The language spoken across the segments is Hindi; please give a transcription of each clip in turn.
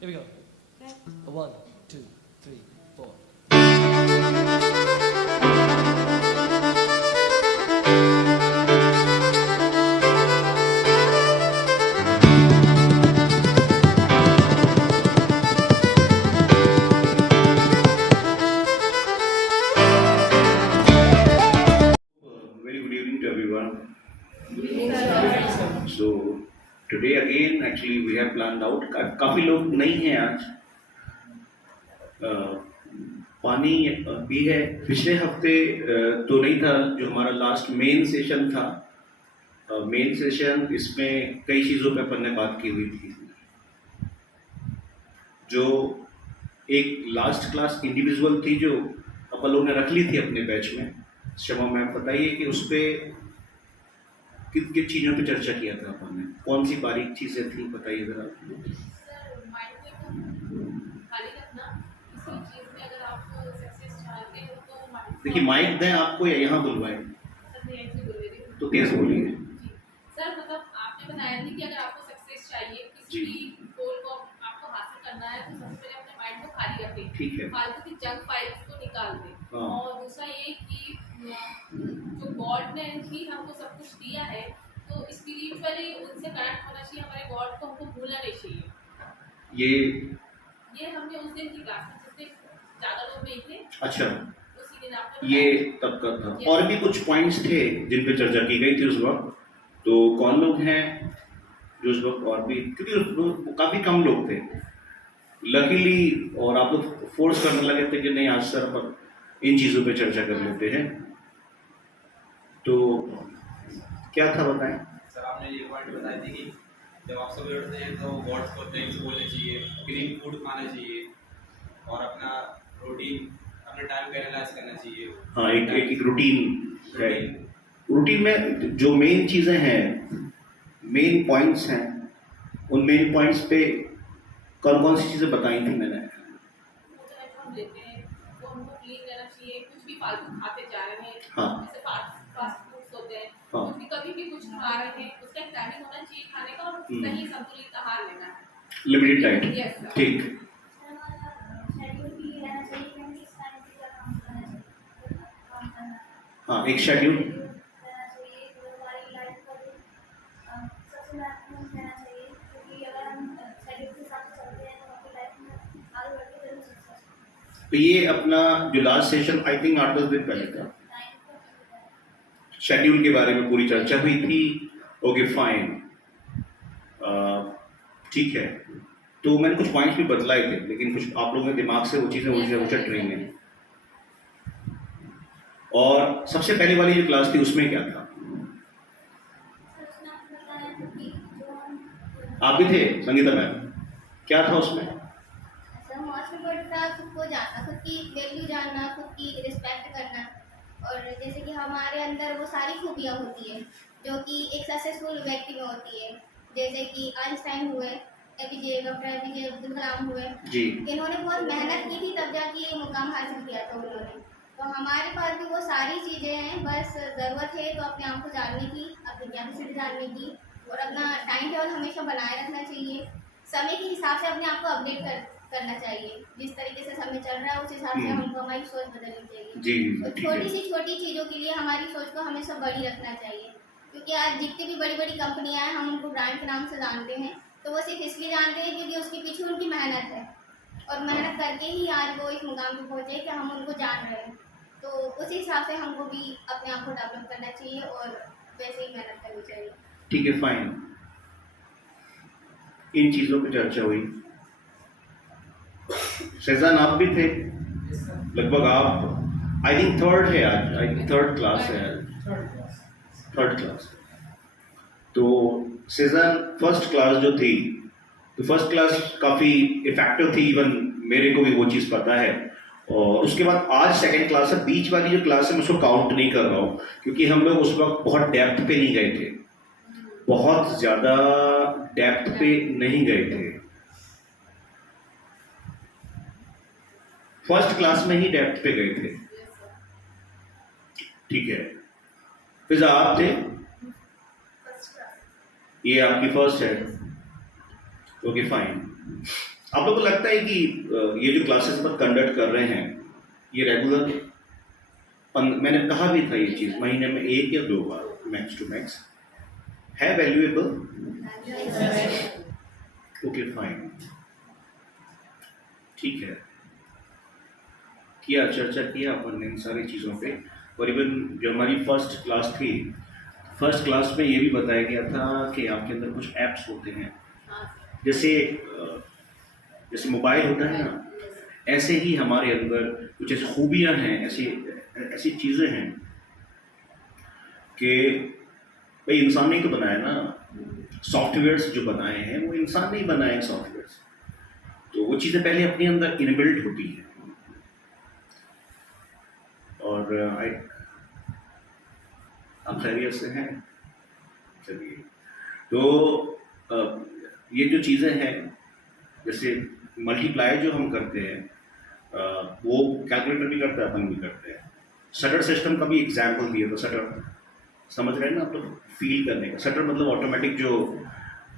Here we go. Okay. 1, 2, 3, 4. Very good evening to everyone. So today again actually we have planned out काफी लोग नहीं हैं आज पानी भी है पिछले हफ्ते तो नहीं था जो हमारा लास्ट मेन सेशन था मेन सेशन इसमें कई चीज़ों पे अपन ने बात की हुई थी जो एक लास्ट क्लास इंडिविजुअल थी जो अपन लोगों ने रख ली थी अपने बैच में शमा मैम बताइए कि उस पर किन किन चीज़ों पे चर्चा किया था अपन ने कौन सी बारीक चीज़ें थी बताइए ज़रा सर माइंड को एकदम खाली रखना किसी चीज में अगर आप सक्सेस चाहते हो तो माइंड देखिए माइक दें आपको या यहाँ बुलवाएं सर मैं ऐसे बोल रही हूँ तो तेज बोलिए जी सर मतलब आपने बताया था कि अगर आपको सक्सेस चाहिए किसी जी। भी गोल को आपको हासिल करना है तो सबसे पहले अपने माइंड को खाली रखें ठीक है फालतू की जंक फाइल्स को निकाल दें हाँ। और दूसरा ये कि जो गॉड ने ही हमको सब कुछ दिया है तो स्पिरिचुअली उनसे कनेक्ट होना चाहिए हमारे गॉड को हमको भूलना नहीं चाहिए ये हमने उस दिन की क्लास में जिससे ज़्यादा लोग नहीं थे अच्छा उसी दिन आपने ये तब का था और भी कुछ पॉइंट्स थे जिन पे चर्चा की गई थी उस वक्त तो कौन लोग हैं जो उस वक्त और भी क्योंकि उस वक्त काफ़ी कम लोग थे लकीली और आप लोग फोर्स करने लगे थे कि नहीं आज सर अपन इन चीज़ों पे चर्चा कर लेते हैं तो क्या था बताएं सर आपने ये पॉइंट बताई थी कि जब आप सुबह उठते हैं तो गॉड्स को थैंक्स बोलना चाहिए क्लीन फूड खाना चाहिए और अपना रूटीन अपने टाइम को एनालाइज करना चाहिए हाँ एक रूटीन है रूटीन में जो मेन चीज़ें हैं मेन पॉइंट्स हैं उन मेन पॉइंट्स पे कौन कौन सी चीज़ें बताई थी मैंने हम लेते हैं तो हमको क्लीन रहना चाहिए कुछ भी फालतू खाते जा रहे हैं हाँ। जैसे फास्ट फूड्स होते हैं हाँ। कुछ भी कभी भी कुछ खा रहे हैं उसका एक टाइमिंग होना चाहिए खाने का और सही संतुलित आहार लेना है लिमिटेड डाइट Yes, sir. ठीक हाँ एक शेड्यूल तो ये अपना जो लास्ट सेशन आई थिंक 8-10 दिन पहले था शेड्यूल के बारे में पूरी चर्चा हुई थी ओके फाइन ठीक है तो मैंने कुछ पॉइंट्स भी बदलाए थे लेकिन कुछ आप लोगों के दिमाग से वो चीज़ें उछट रही हैं और सबसे पहले वाली जो क्लास थी उसमें क्या था आप भी थे संगीता मैम क्या था उसमें खुद को जानना खुद की वैल्यू जानना खुद की रिस्पेक्ट करना और जैसे कि हमारे अंदर वो सारी खूबियाँ होती है जो कि एक सक्सेसफुल व्यक्ति में होती है जैसे कि आइंस्टाइन हुए डॉक्टर एपीजे अब्दुल कलाम हुए जी इन्होंने बहुत मेहनत की थी तब जाके ये मुकाम हासिल किया था उन्होंने तो हमारे पास भी वो सारी चीज़ें हैं बस ज़रूरत है तो अपने आप को जानने की अपनी कैपेसिटी जानने की और अपना टाइम टेबल हमेशा बनाए रखना चाहिए समय के हिसाब से अपने आप को अपडेट करना चाहिए जिस तरीके से समय चल रहा है उस हिसाब से हमको हमारी सोच बदलनी चाहिए जी तो छोटी चीज़ों के लिए हमारी सोच को हमेशा बड़ी रखना चाहिए क्योंकि आज जितनी भी बड़ी बड़ी कंपनियां हैं हम उनको ब्रांड के नाम से जानते हैं तो वो सिर्फ इसलिए जानते हैं क्योंकि उसके पीछे उनकी मेहनत है और मेहनत करके ही आज वो इस मुकाम पर पहुँचे कि हम उनको जान रहे हैं तो उसी हिसाब से हमको भी अपने आप को डेवलप करना चाहिए और वैसे ही मेहनत करनी चाहिए ठीक है फाइन इन चीज़ों पर चर्चा हुई शहजान आप भी थे लगभग आप आई थिंक थर्ड है आज आई थिंक थर्ड क्लास है आज थर्ड क्लास तो सेजान फर्स्ट क्लास जो थी तो फर्स्ट क्लास काफ़ी इफेक्टिव थी इवन मेरे को भी वो चीज़ पता है और उसके बाद आज सेकंड क्लास है बीच वाली जो क्लास है मैं उसको काउंट नहीं कर रहा हूँ क्योंकि हम लोग उस वक्त बहुत डेप्थ पे नहीं गए थे बहुत ज़्यादा डेप्थ पे नहीं गए थे फर्स्ट क्लास में ही डेप्थ पे गए थे ठीक है फिर आप थे ये आपकी फर्स्ट है ओके फाइन आप लोगों को लगता है कि ये जो क्लासेस पर कंडक्ट कर रहे हैं ये रेगुलर, मैंने कहा भी था ये चीज़, महीने में 1 या 2 बार मैक्स टू मैक्स है वैल्यूएबल? ओके फाइन, ठीक है, किया, चर्चा किया अपन ने इन सारी चीज़ों पे। और इवन जो हमारी फर्स्ट क्लास थी, फर्स्ट क्लास में ये भी बताया गया था कि आपके अंदर कुछ ऐप्स होते हैं, जैसे मोबाइल होता है ना, ऐसे ही हमारे अंदर कुछ ऐसी खूबियाँ हैं, ऐसी चीज़ें हैं कि भाई इंसान ने तो बनाया ना, सॉफ्टवेयर्स जो बनाए हैं वो इंसान ने ही बनाए हैं सॉफ्टवेयर्स, तो वो चीज़ें पहले अपने अंदर इनबिल्ट होती हैं। और आप खैरियत से हैं? चलिए, तो ये जो चीज़ें हैं, जैसे मल्टीप्लाई जो हम करते हैं वो कैलकुलेटर भी करता है, अपन भी करते हैं। शटर सिस्टम का भी एग्जाम्पल दिया था, शटर समझ रहे हैं ना आप लोग, फील करने का। शटर मतलब ऑटोमेटिक, जो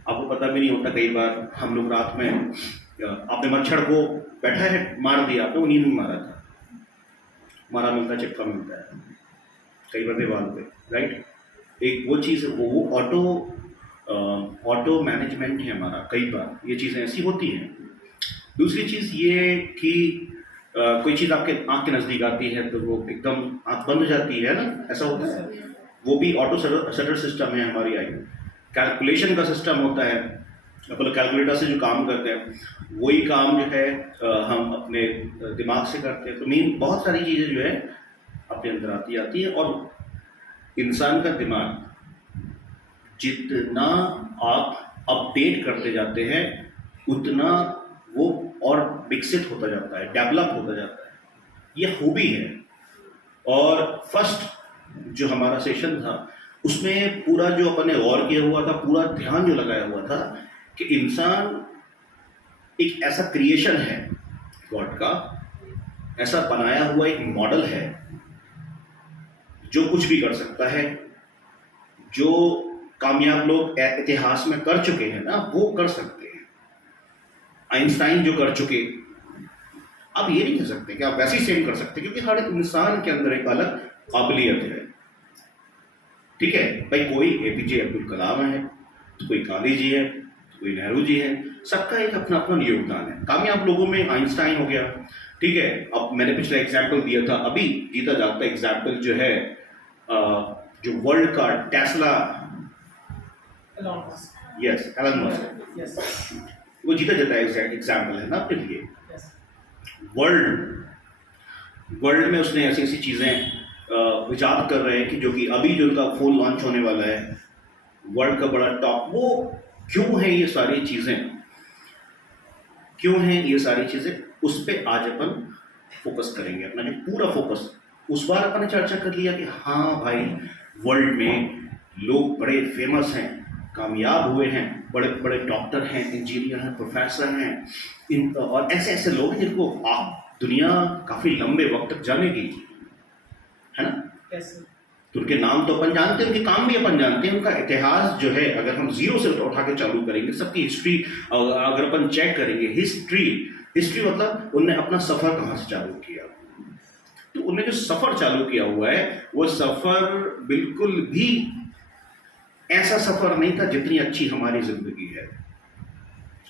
आपको पता भी नहीं होता, कई बार हम लोग रात में आपने मच्छर को बैठा है मार दिया, आपने वो नींद में मारा था, मारा मिलता चिपका मिलता है कई बार दीवार पे, राइट। एक वो चीज़ है, वो ऑटो मैनेजमेंट है हमारा, कई बार ये चीज़ें ऐसी होती हैं। दूसरी चीज़ ये कि कोई चीज़ आपके आँख के नज़दीक आती है तो वो एकदम आँख बंद हो जाती है ना, ऐसा होता है, वो भी ऑटो शटर सिस्टम है हमारी आई। कैलकुलेशन का सिस्टम होता है, मतलब कैलकुलेटर से जो काम करते हैं वही काम जो है हम अपने दिमाग से करते हैं। तो मीन बहुत सारी चीज़ें जो है अपने अंदर आती है, और इंसान का दिमाग जितना आप अपडेट करते जाते हैं उतना वो और विकसित होता जाता है, डेवलप होता जाता है, ये खूबी है। और फर्स्ट जो हमारा सेशन था उसमें पूरा जो अपन ने गौर किया हुआ था, पूरा ध्यान जो लगाया हुआ था कि इंसान एक ऐसा क्रिएशन है गॉड का, ऐसा बनाया हुआ एक मॉडल है जो कुछ भी कर सकता है। जो कामयाब लोग इतिहास में कर चुके हैं ना, वो कर सकते हैं। आइंस्टाइन जो कर चुके, आप ये नहीं कह सकते कि आप वैसे ही सेम कर सकते, क्योंकि हर इंसान के अंदर एक अलग काबिलियत है, ठीक है भाई। कोई एपीजे अब्दुल कलाम है, तो कोई गांधी जी है, तो कोई नेहरू जी है, सबका एक अपना अपना योगदान है। कामयाब लोगों में आइंस्टाइन हो गया, ठीक है। अब मैंने पिछला एग्जाम्पल दिया था, अभी जीता जागता एग्जाम्पल जो है जो वर्ल्ड का टेस्ला, यस एलन मस्क, वो जीता जाता है एग्जाम्पल है ना आपके लिए। वर्ल्ड में उसने ऐसी ऐसी चीज़ें इजाद कर रहे हैं कि जो कि अभी जो उनका फोन लॉन्च होने वाला है, वर्ल्ड का बड़ा टॉप, वो क्यों है ये सारी चीज़ें, क्यों हैं ये सारी चीज़ें, उस पर आज अपन फोकस करेंगे। अपना जो पूरा फोकस, उस बार अपन ने चर्चा कर लिया कि हाँ भाई वर्ल्ड में लोग बड़े फेमस हैं, कामयाब हुए हैं, बड़े बड़े डॉक्टर हैं, इंजीनियर हैं, प्रोफेसर हैं, और ऐसे ऐसे लोग हैं जिनको आप दुनिया काफ़ी लंबे वक्त तक जानेगी, है ना। तो उनके नाम तो अपन जानते हैं, उनके काम भी अपन जानते हैं, उनका इतिहास जो है अगर हम जीरो से उठा के चालू करेंगे, सबकी हिस्ट्री अगर अपन चेक करेंगे, हिस्ट्री मतलब उनने अपना सफ़र कहाँ से चालू किया, तो उन्होंने जो सफ़र चालू किया हुआ है वो सफ़र बिल्कुल भी ऐसा सफ़र नहीं था जितनी अच्छी हमारी ज़िंदगी है।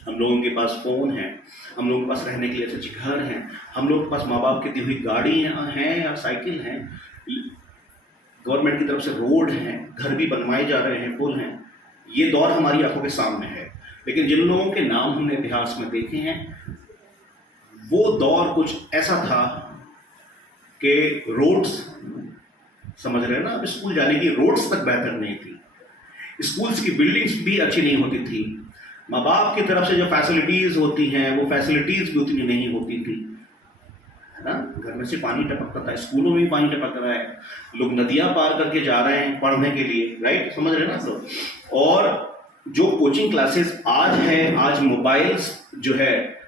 हम लोगों के पास फ़ोन है, हम लोगों के पास रहने के लिए अच्छे अच्छे घर हैं, हम लोगों के पास माँ बाप की दी हुई गाड़ियाँ हैं या साइकिल हैं, गवर्नमेंट की तरफ से रोड हैं, घर भी बनवाए जा रहे हैं, पुल हैं। ये दौर हमारी आंखों के सामने है, लेकिन जिन लोगों के नाम हमने इतिहास में देखे हैं वो दौर कुछ ऐसा था कि रोड्स, समझ रहे हैं ना, अब स्कूल जाने की रोड्स तक बेहतर नहीं थी, स्कूल्स की बिल्डिंग्स भी अच्छी नहीं होती थी, माँ बाप की तरफ से जो फैसिलिटीज़ होती हैं वो फैसिलिटीज़ भी उतनी नहीं होती थी, है ना। घर में से पानी टपकता था, स्कूलों में भी पानी टपक रहा है, लोग नदियाँ पार करके जा रहे हैं पढ़ने के लिए, राइट, समझ रहे हैं ना लोग। और जो कोचिंग क्लासेस आज है, आज मोबाइल्स जो है,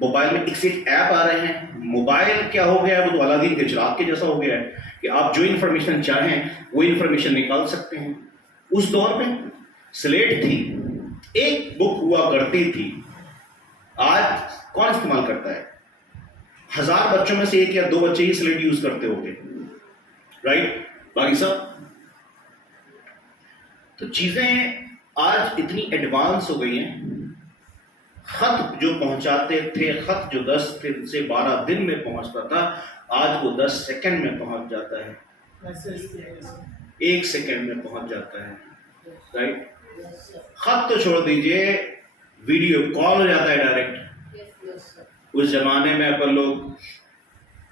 मोबाइल में एक से एक ऐप आ रहे हैं। मोबाइल क्या हो गया है, वो तो अलादीन के चिराग के जैसा हो गया है कि आप जो इन्फॉर्मेशन चाहें वो इन्फॉर्मेशन निकाल सकते हैं। उस दौर में स्लेट थी, एक बुक हुआ करती थी, आज कौन इस्तेमाल करता है? 1000 बच्चों में से 1 या 2 बच्चे ही स्लेट यूज करते होंगे, राइट? बाकी सब तो चीजें आज इतनी एडवांस हो गई हैं। खत जो पहुंचाते थे, खत जो 10 दिन से 12 दिन में पहुंचता था, आज वो 10 सेकंड में पहुंच जाता है, 1 सेकंड में पहुंच जाता है, राइट? खत तो छोड़ दीजिए, वीडियो कॉल हो जाता है डायरेक्ट। उस जमाने में अपन लोग,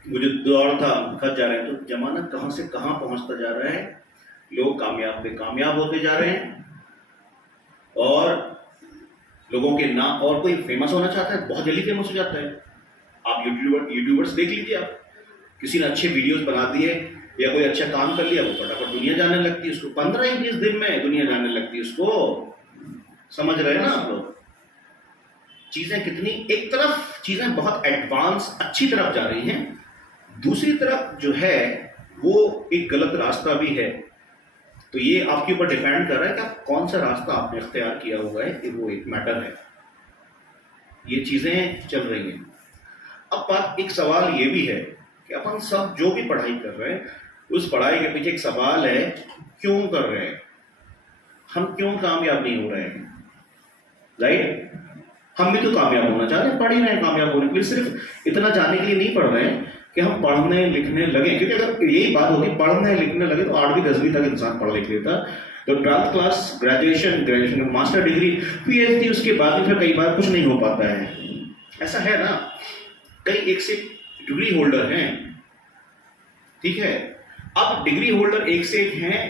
वो जो दौर था, खत जा रहे हैं, तो जमाना कहां से कहां पहुंचता जा रहा है। लोग कामयाब पे कामयाब होते जा रहे हैं, और लोगों के नाम, और कोई फेमस होना चाहता है बहुत जल्दी फेमस हो जाता है। आप यूट्यूबर्स देख लीजिए, आप किसी ने अच्छे वीडियोस बना दिए या कोई अच्छा काम कर लिया, वो फटाफट दुनिया जानने लगती है उसको, 15-20 दिन में दुनिया जानने लगती है उसको। समझ रहे हैं ना आप लोग? चीजें कितनी, एक तरफ चीजें बहुत एडवांस अच्छी तरफ जा रही हैं, दूसरी तरफ जो है वो एक गलत रास्ता भी है। तो ये आपके ऊपर डिपेंड कर रहा है कि आप कौन सा रास्ता आपने इख्तियार किया हुआ है, कि वो एक मैटर है। ये चीजें चल रही हैं। अब बात, एक सवाल ये भी है कि अपन सब जो भी पढ़ाई कर रहे हैं, उस पढ़ाई के पीछे एक सवाल है, क्यों कर रहे हैं? हम क्यों कामयाब नहीं हो रहे हैं, राइट? हम भी तो कामयाब होना चाहते हैं, पढ़ ही रहे हैं कामयाब होने के लिए। सिर्फ इतना जानने के लिए नहीं पढ़ रहे हैं कि हम पढ़ने लिखने लगे, क्योंकि अगर यही बात होती पढ़ने लिखने लगे तो 8वीं 10वीं तक इंसान पढ़ लिख लेता। तो 12th class, graduation, master degree, PhD, उसके बाद में फिर कई बार कुछ नहीं हो पाता है। ऐसा है ना, कई एक से डिग्री होल्डर हैं, ठीक है? अब डिग्री होल्डर एक से एक हैं,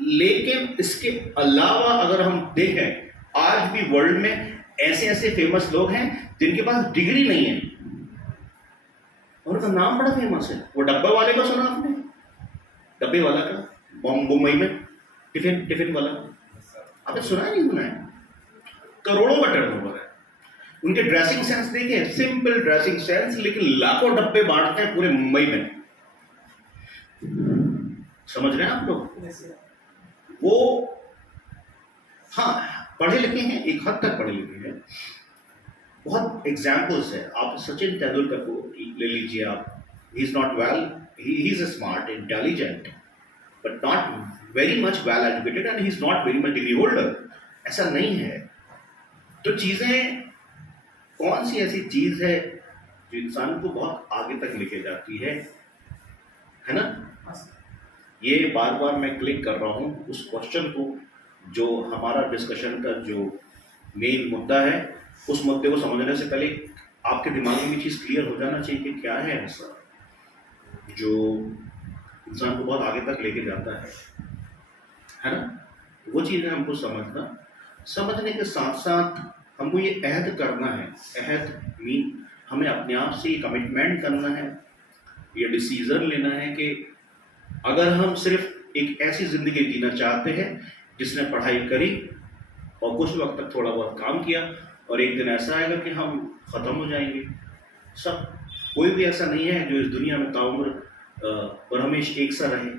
लेकिन इसके अलावा अगर हम देखें, आज भी वर्ल्ड में ऐसे ऐसे फेमस लोग हैं जिनके पास डिग्री नहीं है, और उनका नाम बड़ा फेमस है। वो डब्बा वाले का सुना आपने? डब्बे वाला का, मुंबई में टिफिन वाला, आपने सुना है नहीं सुना है? करोड़ों का टर्नओवर है। उनके ड्रेसिंग सेंस देखिए, सिंपल ड्रेसिंग सेंस, लेकिन लाखों डब्बे बांटते हैं पूरे मुंबई में। समझ रहे हैं आप लोग? वो हाँ, पढ़े लिखे हैं, एक हद तक पढ़े लिखे हैं। बहुत एग्जाम्पल्स है। आप सचिन तेंदुलकर को ले लीजिए, आप, he is not well, he is smart, intelligent, but not very much well educated, and he is not very much degree holder. ऐसा नहीं है। तो चीजें, कौन सी ऐसी चीज है जो इंसान को बहुत आगे तक लेके जाती है ना? ये बार बार मैं क्लिक कर रहा हूं उस क्वेश्चन को, जो हमारा डिस्कशन का जो मेन मुद्दा है। उस मुद्दे को समझने से पहले आपके दिमाग में भी चीज़ क्लियर हो जाना चाहिए कि क्या है ऐसा जो इंसान को बहुत आगे तक लेके जाता है ना? वो चीज़ें हमको समझने के साथ साथ हमको ये अहद करना है। अहद मीन हमें अपने आप से ये कमिटमेंट करना है, ये डिसीजन लेना है कि अगर हम सिर्फ एक ऐसी ज़िंदगी जीना चाहते हैं जिसने पढ़ाई करी और कुछ वक्त तक थोड़ा बहुत काम किया, और एक दिन ऐसा आएगा कि हम ख़त्म हो जाएंगे सब। कोई भी ऐसा नहीं है जो इस दुनिया में ताउम्र और हमेशा एक सा रहे।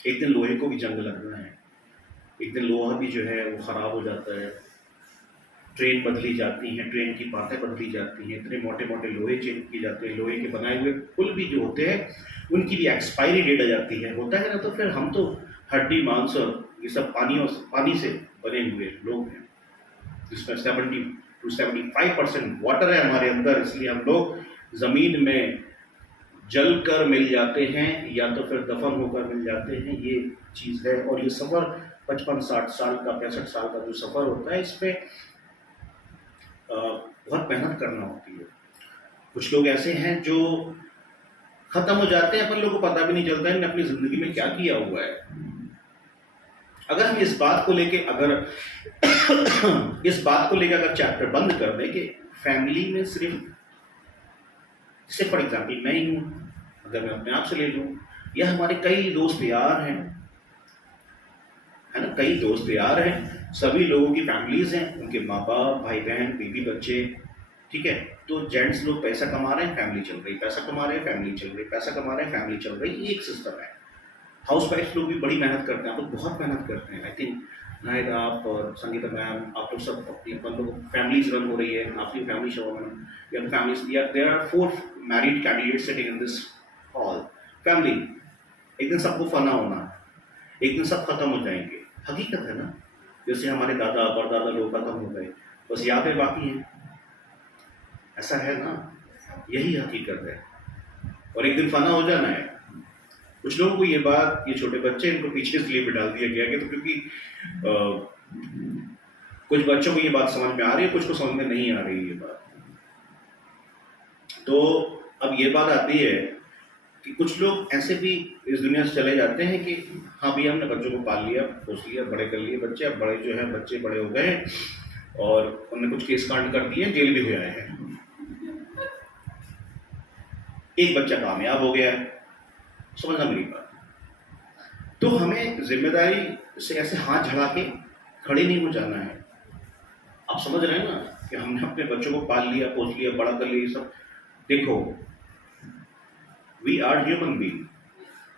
एक दिन लोहे को भी जंग लगना है, एक दिन लोहा भी जो है वो ख़राब हो जाता है, ट्रेन बदली जाती हैं, ट्रेन की बातें बदली जाती हैं, इतने मोटे मोटे लोहे चेंज किए जाते हैं, लोहे के बनाए हुए पुल भी जो होते हैं उनकी भी एक्सपायरी डेट आ जाती है, होता है ना। तो फिर हम तो हड्डी मांस और ये सब पानी से बने हुए लोग हैं, जिसमें 70 to 75% वाटर है हमारे अंदर, इसलिए हम लोग ज़मीन में जल कर मिल जाते हैं या तो फिर दफन होकर मिल जाते हैं। ये चीज़ है। और ये सफ़र 55-60 साल का, 65 साल का जो सफ़र होता है, इसमें बहुत मेहनत करना होती है। कुछ लोग ऐसे हैं जो ख़त्म हो जाते हैं, अपन लोग को पता भी नहीं चलता है अपनी ज़िंदगी में क्या किया हुआ है। अगर हम इस बात को लेके अगर चैप्टर बंद कर दें कि फैमिली में सिर्फ, जैसे फॉर एग्जाम्पल मैं ही हूँ, अगर मैं अपने आप से ले लूँ, या हमारे कई दोस्त यार हैं, है ना, कई दोस्त यार हैं, सभी लोगों की फैमिलीज हैं, उनके माँ बाप, भाई बहन, बीवी, बच्चे, ठीक है। तो जेंट्स लोग पैसा कमा रहे हैं, फैमिली चल रही, पैसा कमा रहे हैं, फैमिली चल रही, पैसा कमा रहे हैं, फैमिली चल रही, ये एक सिस्टम है। हाउस वाइफ लोग भी बड़ी मेहनत करते हैं, आप लोग बहुत मेहनत करते हैं। आई थिंक नायक आप और संगीता मैम, आप लोग सब अपनी फैमिलीज रन हो रही है, आपकी फैमिली शो में your families, there are 4 married candidates sitting in this hall. Family, एक दिन सबको फना होना, एक दिन सब खत्म हो जाएंगे, हकीकत है ना। जैसे हमारे दादा परदादा लोग खत्म हो गए, बस यादें बाकी हैं, ऐसा है ना, यही हकीकत है। और एक दिन फना हो जाना है। कुछ लोगों को ये बात, ये छोटे बच्चे, इनको पीछे इसलिए भी डाल दिया गया कि तो क्योंकि कुछ बच्चों को ये बात समझ में आ रही है, कुछ को समझ में नहीं आ रही ये बात। तो अब ये बात आती है कि कुछ लोग ऐसे भी इस दुनिया से चले जाते हैं कि हाँ भैया हमने बच्चों को पाल लिया, पोस लिया, बड़े कर लिए बच्चे, अब बड़े जो है बच्चे बड़े हो गए और उन्होंने कुछ केस कांड कर दिए, जेल भी हो आए हैं। एक बच्चा कामयाब हो गया, समझना मेरी बात। तो हमें जिम्मेदारी से ऐसे हाथ झड़ा के खड़े नहीं हो जाना है। आप समझ रहे हैं ना कि हमने अपने बच्चों को पाल लिया, पोस लिया, बड़ा कर लिया, ये सब। देखो, वी आर ह्यूमन बीइंग।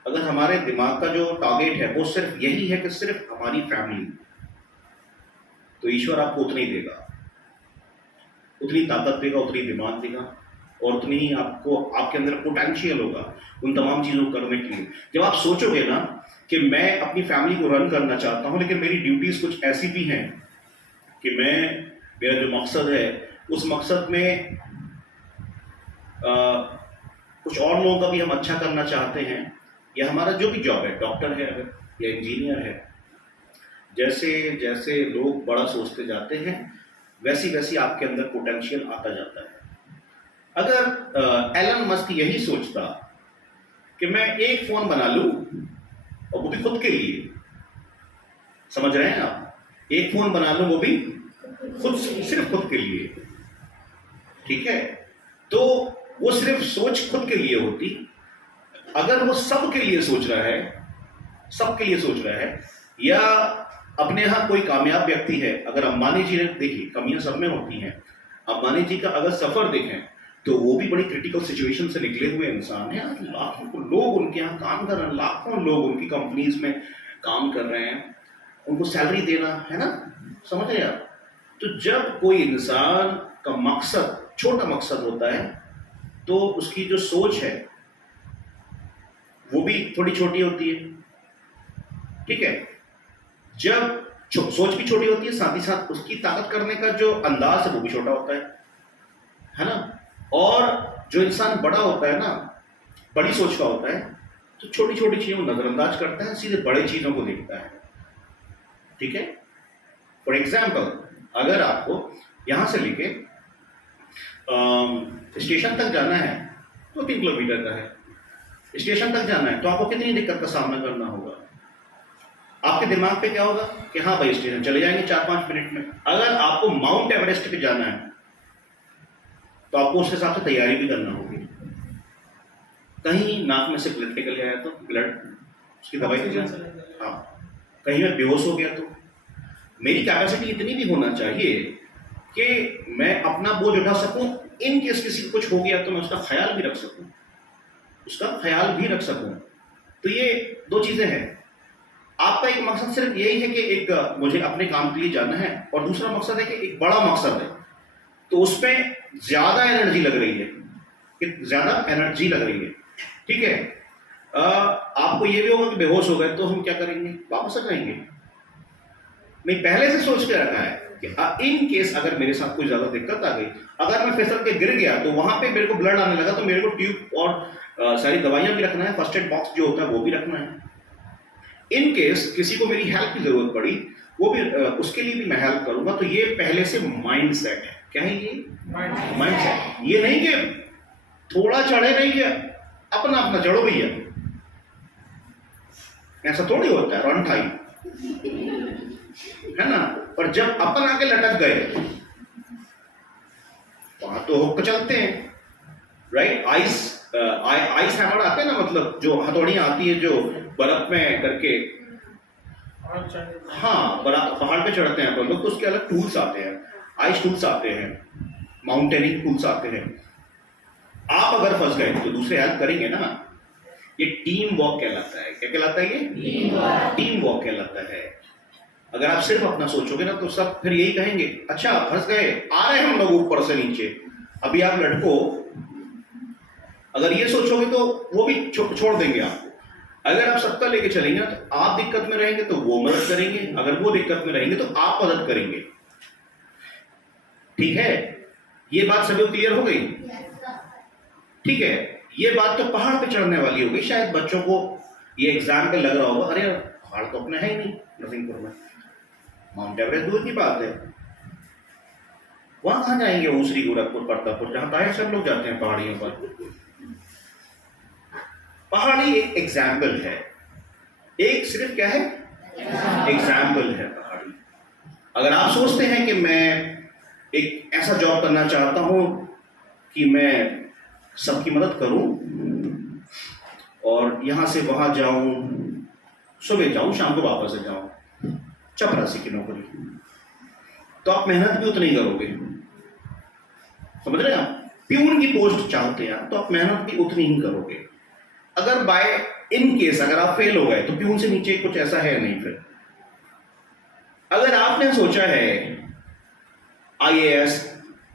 अगर हमारे दिमाग का जो टारगेट है वो सिर्फ यही है कि सिर्फ हमारी फैमिली, तो ईश्वर आपको उतना ही देगा, उतनी ताकत देगा, उतनी दिमाग देगा और उतनी ही आपको, आपके अंदर पोटेंशियल होगा उन तमाम चीज़ों को करने के लिए। जब आप सोचोगे ना कि मैं अपनी फैमिली को रन करना चाहता हूँ, लेकिन मेरी ड्यूटीज़ कुछ ऐसी भी हैं कि मेरा जो मकसद है उस मकसद में कुछ और लोगों का भी हम अच्छा करना चाहते हैं, या हमारा जो भी जॉब है, डॉक्टर है अगर या इंजीनियर है, जैसे जैसे लोग बड़ा सोचते जाते हैं वैसी वैसी आपके अंदर पोटेंशियल आता जाता है। अगर एलन मस्क यही सोचता कि मैं एक फ़ोन बना लूँ और वो भी खुद के लिए, समझ रहे हैं आप, एक फ़ोन बना लूँ वो भी सिर्फ खुद के लिए, ठीक है, तो वो सिर्फ सोच खुद के लिए होती। अगर वो सब के लिए सोच रहा है, सबके लिए सोच रहा है, या अपने यहाँ कोई कामयाब व्यक्ति है, अगर अंबानी जी ने, देखिए कमियां सब में होती हैं, अंबानी जी का अगर सफर देखें तो वो भी बड़ी क्रिटिकल सिचुएशन से निकले हुए इंसान हैं। लाखों लोग उनके यहाँ काम कर रहे हैं, लाखों लोग उनकी कंपनीज में काम कर रहे हैं, उनको सैलरी देना है ना, समझ रहे आप। तो जब कोई इंसान का मकसद छोटा मकसद होता है तो उसकी जो सोच है वो भी थोड़ी छोटी होती है, ठीक है। जब सोच भी छोटी होती है, साथ ही साथ उसकी ताकत करने का जो अंदाज है वो भी छोटा होता है ना। और जो इंसान बड़ा होता है ना, बड़ी सोच का होता है, तो छोटी छोटी चीज़ों को नज़रअंदाज करता है, सीधे बड़े चीज़ों को देखता है, ठीक है। फॉर एग्जाम्पल, अगर आपको यहाँ से लेके स्टेशन तक जाना है तो 3 किलोमीटर का है, स्टेशन तक जाना है तो आपको कितनी दिक्कत का सामना करना होगा। आपके दिमाग पे क्या होगा कि हाँ भाई स्टेशन चले जाएंगे 4-5 मिनट में। अगर आपको माउंट एवरेस्ट पे जाना है तो आपको उस हिसाब से तैयारी भी करना होगी। कहीं नाक में से ब्लड निकल आया तो ब्लड उसकी दवाई दी जाए, हाँ, कहीं मैं बेहोश हो गया तो मेरी कैपेसिटी इतनी भी होना चाहिए कि मैं अपना बोझ उठा सकूं, इन केस किसी को कुछ हो गया तो मैं उसका ख्याल भी रख सकूं, तो ये 2 चीजें हैं। आपका एक मकसद सिर्फ यही है कि एक मुझे अपने काम के लिए जाना है, और दूसरा मकसद है कि एक बड़ा मकसद है तो उसमें ज्यादा एनर्जी लग रही है, ठीक है। आपको ये भी होगा कि बेहोश हो गए तो हम क्या करेंगे, वापस आ जाएंगे। नहीं, पहले से सोच के रखा है कि इन केस अगर मेरे साथ कोई ज्यादा दिक्कत आ गई, अगर मैं फिसल के गिर गया तो वहां पे मेरे को ब्लड आने लगा तो मेरे को ट्यूब और सारी दवाइयां भी रखना है, फर्स्ट एड बॉक्स जो होता है वो भी रखना है। इन केस किसी को मेरी हेल्प की जरूरत पड़ी, वो भी उसके लिए भी मैं हेल्प करूंगा। तो ये पहले से माइंड सेट है। क्या है ये माइंड सेट? ये नहीं कि थोड़ा चढ़े नहीं कि अपना अपना चढ़ो भैया, ऐसा थोड़ी होता है रन टाइम, है ना। पर जब अपन आके लटक गए वहां तो होकर चलते हैं, राइट। आइस हैमर आते हैं ना, मतलब जो हथौड़ियां आती है जो बर्फ में करके, हाँ, पहाड़ पे चढ़ते हैं अपन लोग, तो उसके अलग टूल्स आते हैं, आइस टूल्स आते हैं, माउंटेनिंग टूल्स आते हैं। आप अगर फंस गए तो दूसरे हेल्प करेंगे ना। ये टीम वर्क कहलाता है। क्या कहलाता है? ये टीम वर्क कहलाता है। अगर आप सिर्फ अपना सोचोगे ना तो सब फिर यही कहेंगे, अच्छा फंस गए, आ रहे हैं हम लोग ऊपर से नीचे। अभी आप लटको, अगर ये सोचोगे तो वो भी छोड़ देंगे आपको। अगर आप सबका लेके चलेंगे ना तो आप दिक्कत में रहेंगे तो वो मदद करेंगे, अगर वो दिक्कत में रहेंगे तो आप मदद करेंगे। ठीक है, ये बात सभी क्लियर हो गई? ठीक है, ये बात तो पहाड़ पे चढ़ने वाली होगी। शायद बच्चों को ये एग्जाम पे लग रहा होगा, अरे पहाड़ तो अपने है ही नहीं नरसिंहपुर में, माउंट एवरेस्ट दूर की बात है, वहां कहां जाएंगे? ऊसरी, गोरखपुर, प्रतापपुर, जहां ताहिर सब लोग जाते हैं पहाड़ियों पर। पहाड़ी एक एग्जाम्पल है, एक सिर्फ क्या है? एग्जाम्पल है पहाड़ी। अगर आप सोचते हैं कि मैं एक ऐसा जॉब करना चाहता हूं कि मैं सबकी मदद करूं और यहां से वहां जाऊं, सुबह जाऊं शाम को वापस से जाऊं, चपरासी की नौकरी, तो आप मेहनत भी उतनी करोगे। समझ रहे हैं आप? प्यून की पोस्ट चाहते हैं तो आप मेहनत भी उतनी ही करोगे। अगर बाय इन केस अगर आप फेल हो गए तो प्यून से नीचे कुछ ऐसा है नहीं। फिर अगर आपने सोचा है IAS,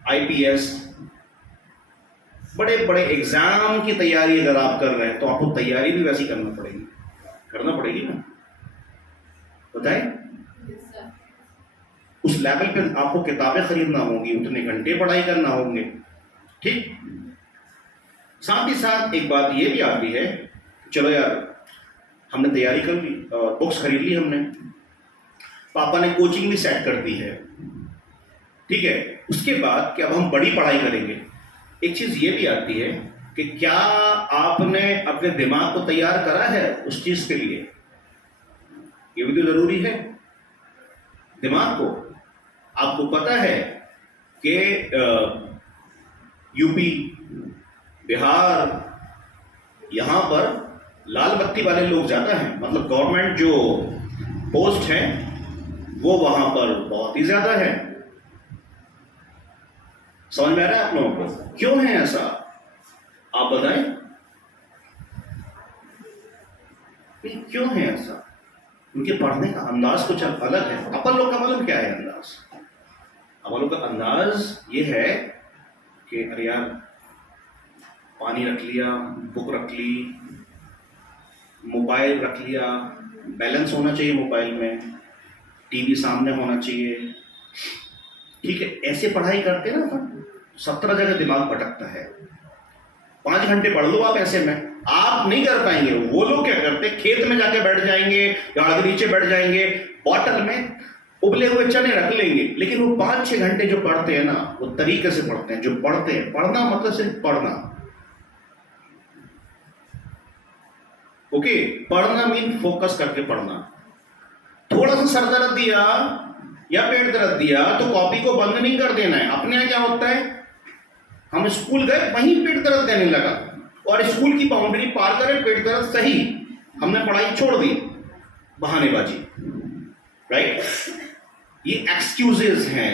IPS, बड़े बड़े एग्जाम की तैयारी अगर आप कर रहे हैं तो आपको तैयारी भी वैसी करना पड़ेगी ना, बताएं? उस लेवल पे आपको किताबें खरीदना होंगी, उतने घंटे पढ़ाई करना होंगे। ठीक, साथ ही साथ एक बात ये भी आती है, चलो यार हमने तैयारी कर ली, बुक्स खरीद ली हमने, पापा ने कोचिंग भी सेट कर दी है, ठीक है, उसके बाद कि अब हम बड़ी पढ़ाई करेंगे। एक चीज ये भी आती है कि क्या आपने अपने दिमाग को तैयार करा है उस चीज के लिए? ये भी तो जरूरी है। दिमाग को आपको पता है कि यूपी, बिहार, यहां पर लाल बत्ती वाले लोग ज्यादा हैं, मतलब गवर्नमेंट जो पोस्ट है वो वहां पर बहुत ही ज्यादा है। समझ में आ रहा है आप लोगों को? क्यों है ऐसा, आप बताएं? क्यों है ऐसा? उनके पढ़ने का अंदाज कुछ अलग है। अपन लोग का मालूम क्या है अंदाज? अपन लोग का अंदाज ये है कि अरे यार पानी रख लिया, बुक रख ली, मोबाइल रख लिया, बैलेंस होना चाहिए मोबाइल में, टीवी सामने होना चाहिए, ठीक है, ऐसे पढ़ाई करते ना 17 जगह दिमाग भटकता है। 5 घंटे पढ़ लो आप ऐसे में, आप नहीं कर पाएंगे। वो लोग क्या करते, खेत में जाके बैठ जाएंगे, झाड़ के नीचे बैठ जाएंगे, बॉटल में उबले हुए चने रख लेंगे, लेकिन वो 5-6 घंटे जो पढ़ते हैं ना वो तरीके से पढ़ते हैं। जो पढ़ते हैं, पढ़ना मतलब सिर्फ पढ़ना, ओके, पढ़ना मीन फोकस करके पढ़ना। थोड़ा सा सर दर्द दिया या पेट दर्द दिया तो कॉपी को बंद नहीं कर देना है। अपने यहाँ क्या होता है, हम स्कूल गए वहीं पेट दर्द देने लगा और स्कूल की बाउंड्री पार करे पेट दर्द सही, हमने पढ़ाई छोड़ दी, बहानेबाजी, राइट? ये एक्सक्यूजेस हैं।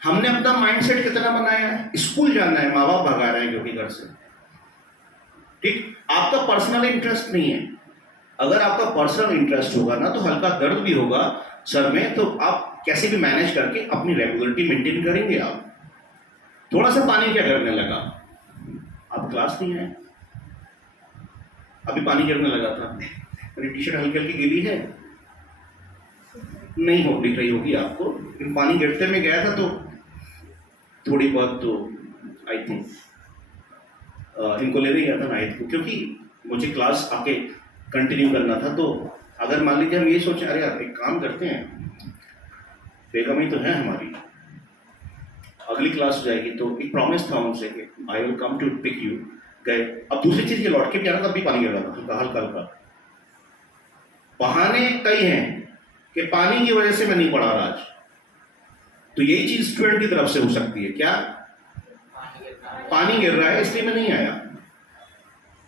हमने अपना माइंडसेट कितना बनाया है, स्कूल जाना है, माँ बाप भगा रहे हैं क्योंकि घर से, ठीक, आपका पर्सनल इंटरेस्ट नहीं है। अगर आपका पर्सनल इंटरेस्ट होगा ना तो हल्का दर्द भी होगा सर में, तो आप कैसे भी मैनेज करके अपनी रेगुलरिटी मेंटेन करेंगे। आप थोड़ा सा पानी क्या करने लगा, आप क्लास नहीं आए, अभी पानी गिरने लगा था, मेरी टी शर्ट हल्की हल्की गिरी है, नहीं हो दिख रही होगी आपको, लेकिन पानी गिरते में गया था तो थोड़ी बहुत तो आई थिंक इनको लेने गया था नाइट को, क्योंकि मुझे क्लास आके कंटिन्यू करना था। तो अगर मान लीजिए हम ये सोचें अरे यार एक काम करते हैं, बेगम ही तो है हमारी, अगली क्लास हो जाएगी, तो एक प्रॉमिस था उनसे कि I will come to pick you, गए। अब दूसरी चीज ये लौट के भी आ रहा था, तब भी पानी गिर रहा था हल्का हल्का। बहाने कई हैं कि पानी की वजह से मैं नहीं पढ़ा रहा आज, तो यही चीज स्टूडेंट की तरफ से हो सकती है, क्या पानी गिर रहा है इसलिए मैं नहीं आया।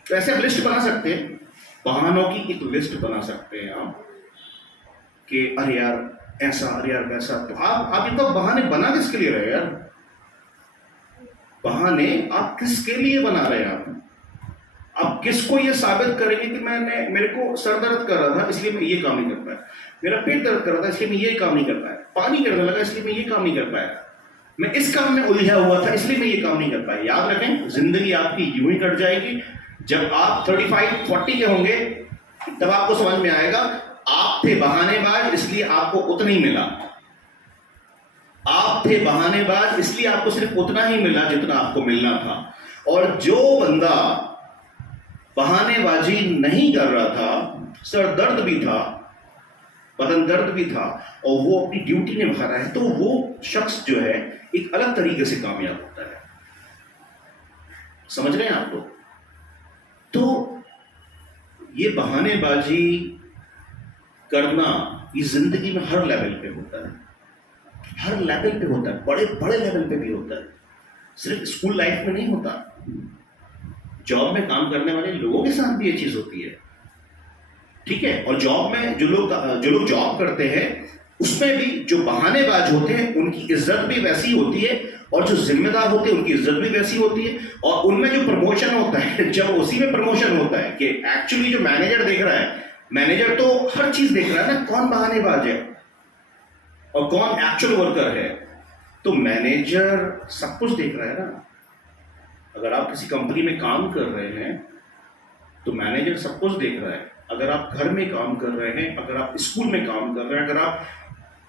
तो ऐसे आप लिस्ट बना सकते हैं, बहानों की एक लिस्ट बना सकते हैं आप कि अरे यार ऐसा, अरे यार वैसा। तो आप इतना बहाने बना किसके लिए रहे यार? बहाने आप किसके लिए बना रहे हैं? अब किसको ये साबित करेंगे कि मेरे को सर दर्द कर रहा था इसलिए मैं ये काम नहीं कर पाया, मेरा पेट दर्द कर रहा था इसलिए मैं ये काम नहीं कर पाया, पानी गिरने लगा इसलिए मैं ये काम नहीं कर पाया, मैं इस काम में उलझा हुआ था इसलिए मैं ये काम नहीं कर पाया। याद रखें, जिंदगी आपकी यूं ही कट जाएगी। जब आप 35-40 के होंगे तब आपको समझ में आएगा आप थे बहानेबाज इसलिए आपको उतना ही मिला, आप थे बहानेबाज इसलिए आपको सिर्फ उतना ही मिला जितना आपको मिलना था। और जो बंदा बहानेबाजी नहीं कर रहा था, सर दर्द भी था, बदन दर्द भी था, और वो अपनी ड्यूटी निभा रहा है, तो वो शख्स जो है एक अलग तरीके से कामयाब होता है। समझ रहे हैं आप लोग? तो ये बहानेबाजी करना ये जिंदगी में हर लेवल पे होता है, हर लेवल पे होता है, बड़े बड़े लेवल पे भी होता है, सिर्फ स्कूल लाइफ में नहीं होता। जॉब में काम करने वाले लोगों के साथ भी ये चीज होती है, ठीक है। और जॉब में जो लोग जॉब करते हैं उसमें भी जो बहानेबाज होते हैं उनकी इज्जत भी वैसी होती है, और जो जिम्मेदार होते हैं उनकी इज्जत भी वैसी होती है। और उनमें जो प्रमोशन होता है, जब उसी में प्रमोशन होता है कि एक्चुअली जो मैनेजर देख रहा है, मैनेजर तो हर चीज देख रहा है ना, कौन बहानेबाज है और कौन एक्चुअल वर्कर है, तो मैनेजर सब कुछ देख रहा है ना। अगर आप किसी कंपनी में काम कर रहे हैं तो मैनेजर सब कुछ देख रहा है। अगर आप घर में काम कर रहे हैं, अगर आप स्कूल में काम कर रहे हैं, अगर आप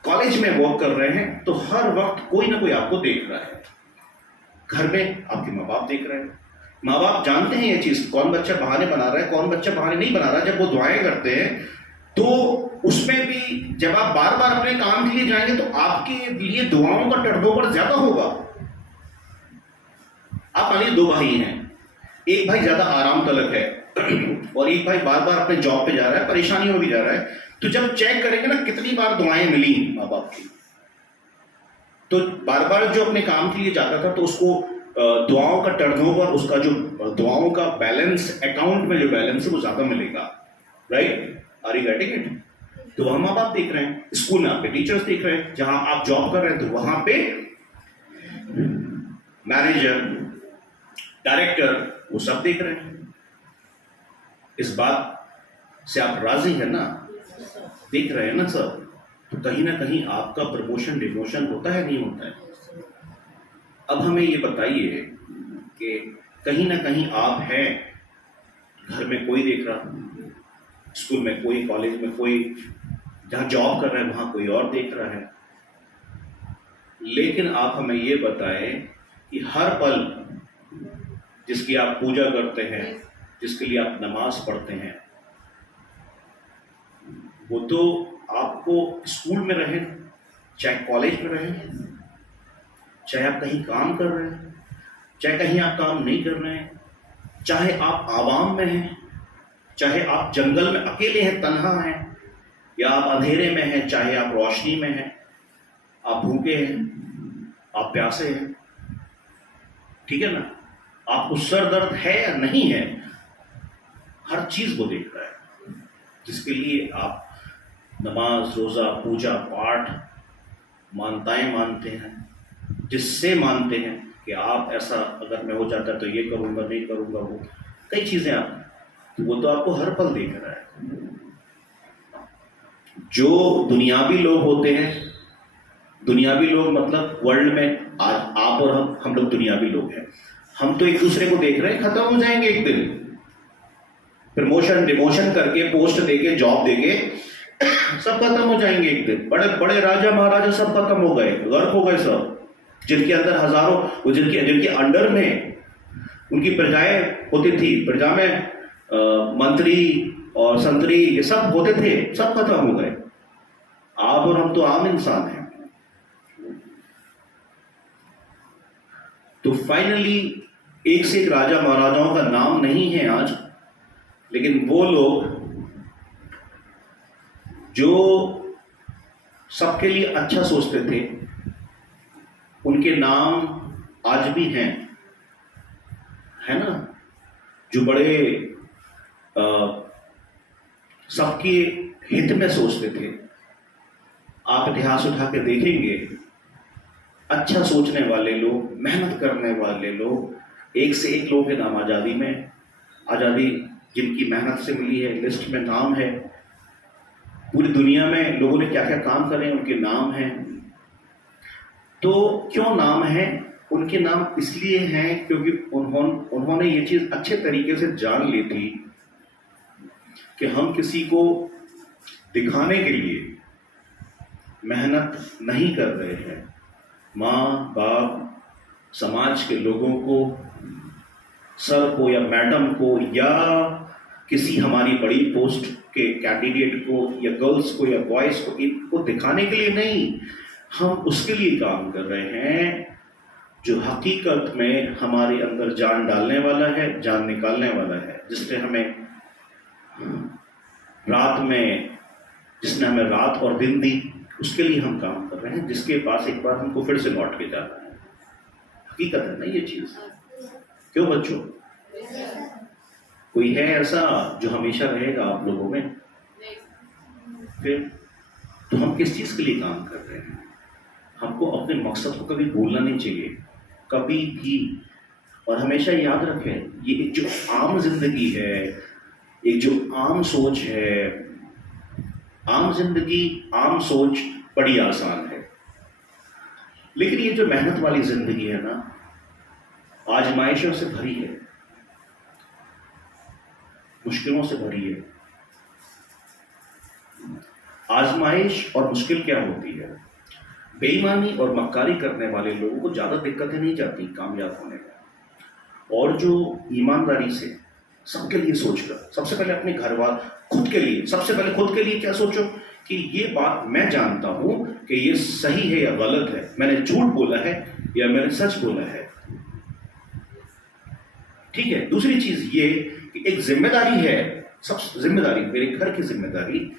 कॉलेज में वर्क कर रहे हैं, तो हर वक्त कोई ना कोई आपको देख रहा है। घर में आपके माँ बाप देख रहे हैं, माँ बाप जानते हैं ये चीज, कौन बच्चा बहाने बना रहा है, कौन बच्चा बहाने नहीं बना रहा। जब वो दुआएं करते हैं तो उसमें भी जब आप बार बार अपने काम के लिए जाएंगे तो आपके लिए दुआओं का टर्नओवर ज्यादा होगा। आप मानिए 2 भाई हैं, एक भाई ज्यादा आराम तलब है और एक भाई बार बार अपने जॉब पे जा रहा है, परेशानियों में भी जा रहा है। तो जब चेक करेंगे ना कितनी बार दुआएं मिली माँ बाप की, तो बार बार जो अपने काम के लिए जाता था तो उसको दुआओं का टर्नओवर, उसका जो दुआओं का बैलेंस, अकाउंट में जो बैलेंस है वो ज्यादा मिलेगा। Right? Are you getting it? तो वहां माँ बाप देख रहे हैं, स्कूल में आपके टीचर्स देख रहे हैं, जहां आप जॉब कर रहे हैं तो वहां पे मैनेजर, डायरेक्टर, वो सब देख रहे हैं। इस बात से आप राजी है ना? देख रहे हैं ना सब? तो कहीं ना कहीं आपका प्रमोशन डिमोशन होता है, नहीं होता है? अब हमें ये बताइए कि कहीं ना कहीं आप हैं, घर में कोई देख रहा, स्कूल में कोई, कॉलेज में कोई, जहां जॉब कर रहे हैं वहां कोई और देख रहा है। लेकिन आप हमें ये बताएं कि हर पल जिसकी आप पूजा करते हैं, जिसके लिए आप नमाज पढ़ते हैं, वो तो आपको स्कूल में रहे, चाहे कॉलेज में रहे, चाहे आप कहीं काम कर रहे हैं, चाहे कहीं आप काम नहीं कर रहे हैं, चाहे आप आवाम में हैं, चाहे आप जंगल में अकेले हैं, तन्हा हैं, या आप अंधेरे में हैं, चाहे आप रोशनी में हैं, आप भूखे हैं, आप प्यासे हैं, ठीक है ना? आपको सर दर्द है या नहीं है, हर चीज वो देख रहा है। जिसके लिए आप नमाज, रोजा, पूजा, पाठ, मानताएं मानते हैं, जिससे मानते हैं कि आप ऐसा अगर मैं हो जाता है तो ये करूंगा, नहीं करूंगा, वो कई चीजें आप, तो वो तो आपको हर पल देख रहा है। जो दुनियावी लोग होते हैं, दुनियावी लोग मतलब वर्ल्ड में आज आप और हम लोग दुनियावी लोग हैं, हम तो एक दूसरे को देख रहे हैं, खत्म हो जाएंगे एक दिन, प्रमोशन डिमोशन करके, पोस्ट देके, जॉब देके सब खत्म हो जाएंगे एक दिन। बड़े बड़े राजा महाराजा सब खत्म हो गए, गर्क हो गए सब, जिनके अंदर हजारों, जिनके अंडर में उनकी प्रजाएं होती थी, प्रजा में मंत्री और संतरी ये सब होते थे, सब खत्म हो गए। आप और हम तो आम इंसान हैं। तो फाइनली एक से एक राजा महाराजाओं का नाम नहीं है आज, लेकिन वो लोग जो सबके लिए अच्छा सोचते थे, उनके नाम आज भी हैं, है ना? जो बड़े सबके हित में सोचते थे। आप इतिहास उठा के देखेंगे, अच्छा सोचने वाले लोग, मेहनत करने वाले लोग, एक से एक लोग के नाम आजादी में आज़ादी जिनकी मेहनत से मिली है, लिस्ट में नाम है। पूरी दुनिया में लोगों ने क्या क्या काम करे उनके नाम हैं। तो क्यों नाम है? उनके नाम इसलिए हैं क्योंकि उन्होंने ये चीज़ अच्छे तरीके से जान ली थी कि हम किसी को दिखाने के लिए मेहनत नहीं कर रहे हैं। माँ बाप, समाज के लोगों को, सर को या मैडम को या किसी हमारी बड़ी पोस्ट के कैंडिडेट को या गर्ल्स को या बॉयज़ को, इनको दिखाने के लिए नहीं, हम उसके लिए काम कर रहे हैं जो हकीकत में हमारे अंदर जान डालने वाला है, जान निकालने वाला है, जिसने हमें रात और दिन दी, उसके लिए हम काम कर रहे हैं, जिसके पास एक बार हमको फिर से लौट के जाना है। हकीकत है ना ये चीज़। क्यों बच्चों? कोई है ऐसा जो हमेशा रहेगा आप लोगों में? फिर तो हम किस चीज़ के लिए काम कर रहे हैं? हमको अपने मकसद को कभी भूलना नहीं चाहिए, कभी भी। और हमेशा याद रखें, ये एक जो आम जिंदगी है, एक जो आम सोच है, आम जिंदगी, आम सोच बड़ी आसान है। लेकिन ये जो मेहनत वाली जिंदगी है ना, आजमाइशों से भरी है, मुश्किलों से भरी है। आजमाइश और मुश्किल क्या होती है? बेईमानी और मक्कारी करने वाले लोगों को ज़्यादा दिक्कतें नहीं जाती कामयाब होने में। और जो ईमानदारी से सबके लिए सोचकर, सबसे पहले अपने घर वाले, खुद के लिए, सबसे पहले खुद के लिए क्या सोचो कि ये बात मैं जानता हूं कि ये सही है या गलत है, मैंने झूठ बोला है या मैंने सच बोला है। ठीक है। दूसरी चीज ये कि एक जिम्मेदारी है, सब जिम्मेदारी, मेरे घर की जिम्मेदारी,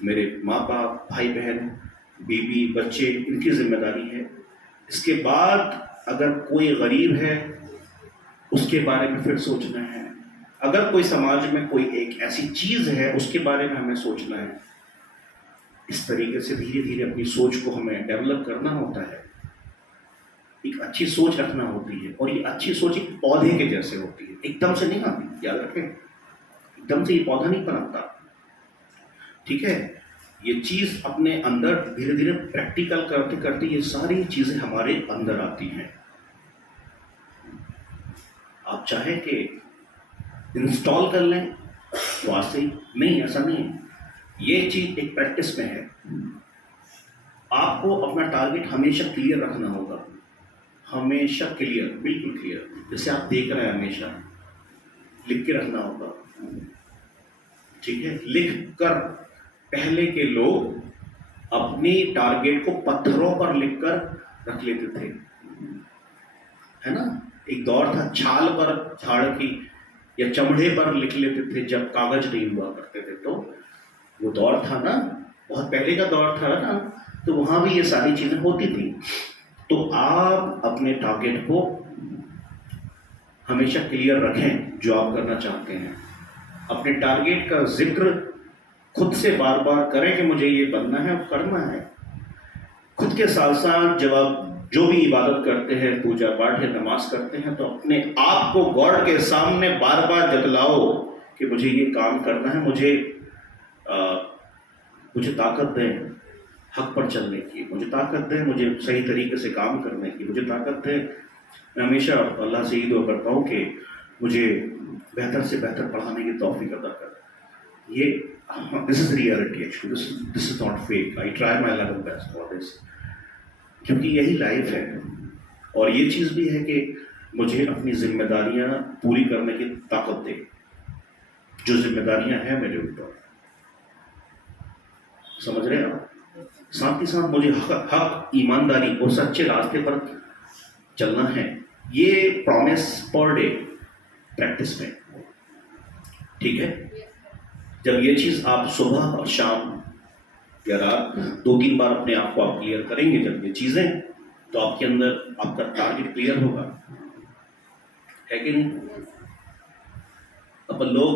मेरे माँ बाप, भाई बहन, बीवी, बच्चे, इनकी जिम्मेदारी है। इसके बाद अगर कोई गरीब है उसके बारे में फिर सोचना है। अगर कोई समाज में कोई एक ऐसी चीज है उसके बारे में हमें सोचना है। इस तरीके से धीरे धीरे अपनी सोच को हमें डेवलप करना होता है, एक अच्छी सोच रखना होती है। और ये अच्छी सोच एक पौधे के जैसे होती है, एकदम से नहीं आती, याद रखें, एकदम से ये पौधा नहीं पनपता। ठीक है। ये चीज अपने अंदर धीरे धीरे प्रैक्टिकल करते करते ये सारी चीजें हमारे अंदर आती हैं। आप चाहें कि इंस्टॉल कर लें तो आज से नहीं, ऐसा नहीं है। ये चीज एक प्रैक्टिस में है। आपको अपना टारगेट हमेशा क्लियर रखना होगा, हमेशा क्लियर, बिल्कुल क्लियर। जैसे आप देख रहे हैं, हमेशा लिख के रखना होगा। ठीक है। लिख कर, पहले के लोग अपनी टारगेट को पत्थरों पर लिखकर रख लेते थे, है ना। एक दौर था छाल पर, झाड़ की या चमड़े पर लिख लेते थे जब कागज नहीं हुआ करते थे। तो वो दौर था ना, बहुत पहले का दौर था ना, तो वहां भी ये सारी चीजें होती थी। तो आप अपने टारगेट को हमेशा क्लियर रखें जो आप करना चाहते हैं। अपने टारगेट का जिक्र खुद से बार बार करें कि मुझे ये बनना है, करना है। खुद के साथ साथ जब आप जो भी इबादत करते हैं, पूजा पाठ या नमाज करते हैं, तो अपने आप को गॉड के सामने बार बार जतलाओ कि मुझे ये काम करना है, मुझे ताकत दें हक पर चलने की, मुझे ताकत दें मुझे सही तरीके से काम करने की, मुझे ताकत दें। मैं हमेशा अल्लाह से ये दुआ करता हूँ कि मुझे बेहतर से बेहतर पढ़ाने की तौफीक अता कर। ये this is reality actually, this is not fake. I try my level best for this, क्योंकि यही लाइफ है। और ये चीज़ भी है कि मुझे अपनी जिम्मेदारियां पूरी करने की ताकत दे, जो जिम्मेदारियां हैं मेरे ऊपर, समझ रहे हैं आप। साथ ही साथ मुझे हक, ईमानदारी और सच्चे रास्ते पर चलना है। ये प्रॉमिस पर डे प्रैक्टिस में, ठीक है। जब ये चीज आप सुबह और शाम या रात 2-3 बार अपने आप को आप क्लियर करेंगे, जब ये चीजें, तो आपके अंदर आपका टारगेट क्लियर होगा, है कि नहीं। अपन लोग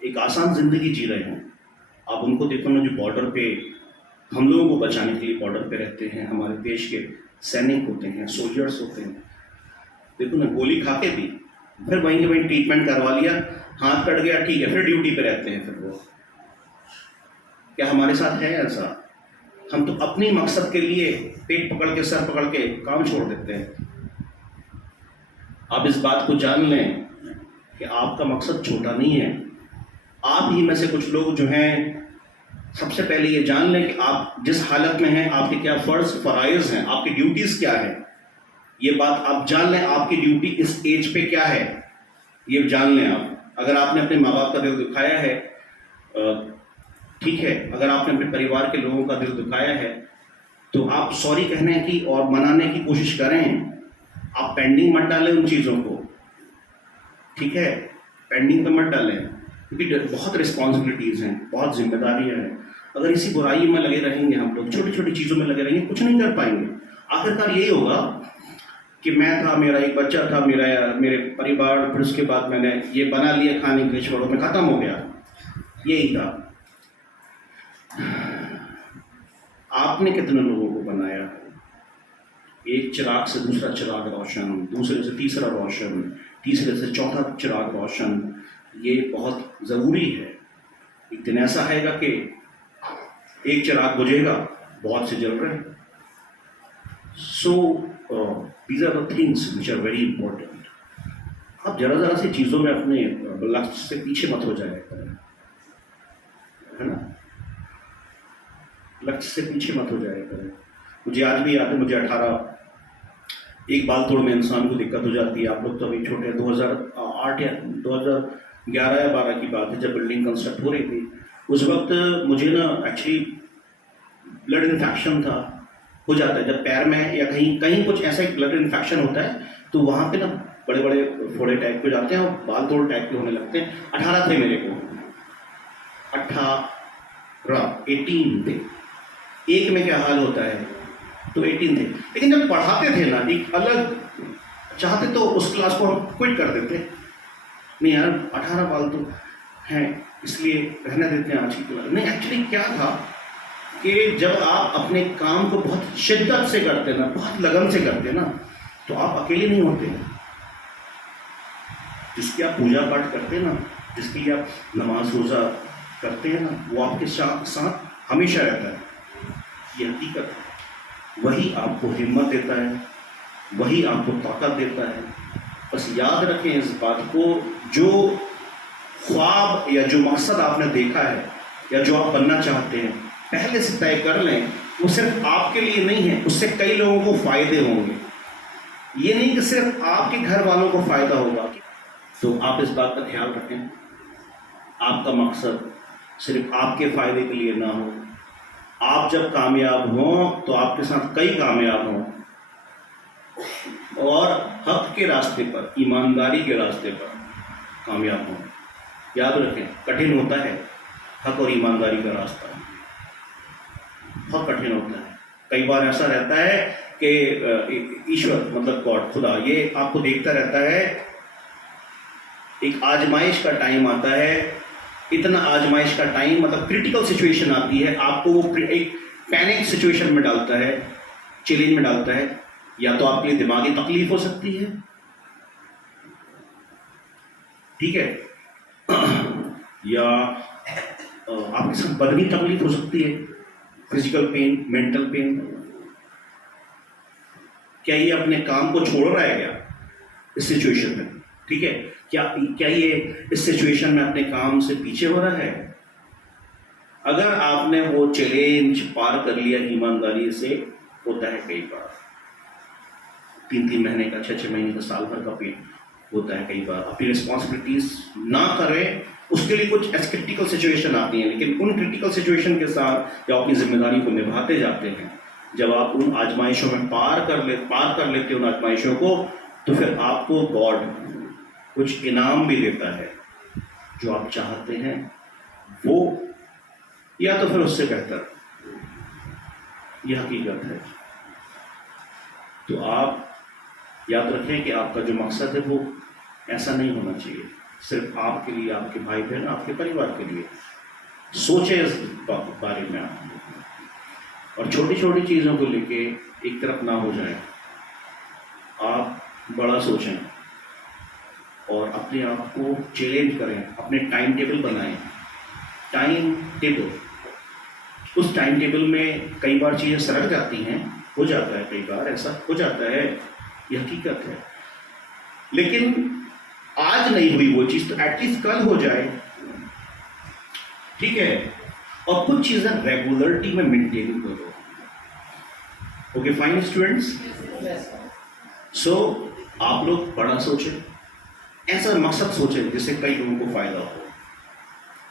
एक आसान जिंदगी जी रहे हैं। आप उनको देखो ना जो बॉर्डर पे हम लोगों को बचाने के लिए बॉर्डर पे रहते हैं, हमारे देश के सैनिक होते हैं, सोल्जर्स होते हैं। देखो ना, गोली खा के भी फिर वहीं के वहीं ट्रीटमेंट करवा लिया, हाथ कट गया, ठीक है, फिर ड्यूटी पे रहते हैं। फिर वो क्या हमारे साथ है ऐसा? हम तो अपनी मकसद के लिए पेट पकड़ के, सर पकड़ के काम छोड़ देते हैं। आप इस बात को जान लें कि आपका मकसद छोटा नहीं है। आप ही में से कुछ लोग जो हैं, सबसे पहले ये जान लें कि आप जिस हालत में हैं, आपके क्या फ़र्ज फ़राइज़ हैं, आपकी ड्यूटीज़ क्या है। ये बात आप जान लें, आपकी ड्यूटी इस एज पे क्या है, ये जान लें आप। अगर आपने अपने माँ बाप का दिल दुखाया है, ठीक है, अगर आपने अपने परिवार के लोगों का दिल दुखाया है, तो आप सॉरी कहने की और मनाने की कोशिश करें। आप पेंडिंग मत डालें उन चीज़ों को, ठीक है, पेंडिंग पे मत डालें, क्योंकि बहुत रिस्पॉन्सिबिलिटीज़ हैं, बहुत जिम्मेदारियाँ हैं। अगर इसी बुराई में लगे रहेंगे, हम लोग छोटी छोटी चीज़ों में लगे रहेंगे, कुछ नहीं कर पाएंगे। आखिरकार यही होगा कि मैं था, मेरा एक बच्चा था, मेरे परिवार, फिर उसके बाद मैंने ये बना लिया खाने के लिए, छोड़ो में ख़त्म हो गया, यही था। आपने कितने लोगों को बनाया? एक चिराग से दूसरा चिराग रोशन, दूसरे से तीसरा रोशन, तीसरे से चौथा चिराग रोशन। ये बहुत ज़रूरी है। एक दिन ऐसा आएगा कि एक चिराग बुझेगा, बहुत से जल रहे हैं। So these are the things which are very important. आप ज़रा सी चीज़ों में अपने लक्ष्य से पीछे मत हो जाया करें, है ना, लक्ष्य से पीछे मत हो जाया करें। मुझे आज भी याद है, मुझे 18 एक बाल तोड़ में इंसान को दिक्कत हो जाती है। आप लोग तो अभी छोटे हैं, 2008 या 2011 या 12 की बात है, जब बिल्डिंग कंस्ट्रक्ट हो रही थी। उस वक्त मुझे ना एक्चुअली ब्लड इन्फेक्शन था, हो जाता है जब पैर में या कहीं कुछ ऐसा एक ब्लड इन्फेक्शन होता है, तो वहाँ पे ना बड़े बड़े फोड़े टाइप के जाते हैं और बाल तोड़ टाइप के होने लगते हैं। 18 थे मेरे को, 18 थे। एक में क्या हाल होता है, तो 18 थे। लेकिन जब पढ़ाते थे ना, एक अलग चाहते तो उस क्लास को हम क्विट कर देते, नहीं यार 18 बाल तो हैं इसलिए रहने देते हैं आज की क्लास। नहीं, एक्चुअली क्या था कि जब आप अपने काम को बहुत शिद्दत से करते ना, बहुत लगन से करते ना, तो आप अकेले नहीं होते। जिसकी आप पूजा पाठ करते हैं ना, जिसकी आप नमाज रोज़ा करते हैं ना, वो आपके साथ हमेशा रहता है। ये हकीकत है। वही आपको हिम्मत देता है, वही आपको ताकत देता है। बस याद रखें इस बात को, जो ख्वाब या जो मकसद आपने देखा है या जो आप बनना चाहते हैं, पहले से तय कर लें। वो सिर्फ आपके लिए नहीं है, उससे कई लोगों को फायदे होंगे। ये नहीं कि सिर्फ आपके घर वालों को फायदा होगा। तो आप इस बात का ख्याल रखें, आपका मकसद सिर्फ आपके फायदे के लिए ना हो। आप जब कामयाब हों तो आपके साथ कई कामयाब हों, और हक के रास्ते पर, ईमानदारी के रास्ते पर कामयाब हों। याद रखें, कठिन होता है हक और ईमानदारी का रास्ता, बहुत कठिन होता है। कई बार ऐसा रहता है कि ईश्वर मतलब गॉड, खुदा, ये आपको देखता रहता है। एक आजमाइश का टाइम आता है, इतना आजमाइश का टाइम मतलब क्रिटिकल सिचुएशन आती है, आपको वो एक पैनिक सिचुएशन में डालता है, चैलेंज में डालता है। या तो आपके लिए दिमागी तकलीफ हो सकती है, ठीक है, या आपके साथ बदनी तकलीफ हो सकती है, फिजिकल पेन, मेंटल पेन। क्या ये अपने काम को छोड़ रहा है क्या इस सिचुएशन में? ठीक है, क्या ये इस सिचुएशन में अपने काम से पीछे हो रहा है? अगर आपने वो चैलेंज पार कर लिया ईमानदारी से, होता है कई बार 3-3 महीने का, 6-6 महीने का, साल भर का पेन होता है कई बार। अपनी रिस्पॉन्सिबिलिटीज ना करें, उसके लिए कुछ ऐसी क्रिटिकल सिचुएशन आती हैं, लेकिन उन क्रिटिकल सिचुएशन के साथ जब अपनी जिम्मेदारी को निभाते जाते हैं, जब आप उन आजमाइशों में पार कर लेते हो उन आजमाइशों को, तो फिर आपको गॉड कुछ इनाम भी देता है। जो आप चाहते हैं वो, या तो फिर उससे बेहतर, यह हकीकत है। तो आप याद रखें कि आपका जो मकसद है वो ऐसा नहीं होना चाहिए सिर्फ आपके लिए, आपके भाई बहन, आपके परिवार के लिए। सोचें इस बारे में आप, और छोटी छोटी चीज़ों को लेके एक तरफ ना हो जाए। आप बड़ा सोचें और अपने आप को चैलेंज करें, अपने टाइम टेबल बनाएं। टाइम टेबल, उस टाइम टेबल में कई बार चीज़ें सरक जाती हैं, हो जाता है, कई बार ऐसा हो जाता है, ये हकीकत है। लेकिन आज नहीं हुई वो चीज़ तो एटलीस्ट कल हो जाए, ठीक है। और कुछ चीज़ें रेगुलरिटी में मेंटेन करो। Okay fine students. सो आप लोग बड़ा सोचें, ऐसा मकसद सोचें जिससे कई लोगों को फायदा हो।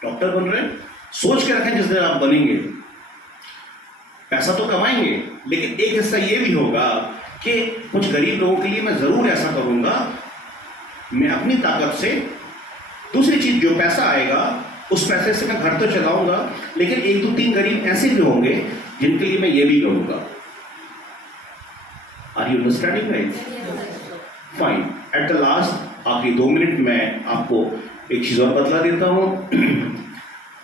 डॉक्टर बन रहे हैं, सोच के रखें जिस दिन आप बनेंगे पैसा तो कमाएंगे, लेकिन एक हिस्सा ये भी होगा कि कुछ गरीब लोगों के लिए मैं जरूर ऐसा करूंगा, मैं अपनी ताकत से। दूसरी चीज, जो पैसा आएगा उस पैसे से मैं घर तो चलाऊंगा, लेकिन 1 2 3 गरीब ऐसे भी होंगे जिनके लिए मैं ये भी करूंगा। Are you understanding guys? Fine. At the last आखिरी 2 मिनट में आपको एक चीज और बतला देता हूं।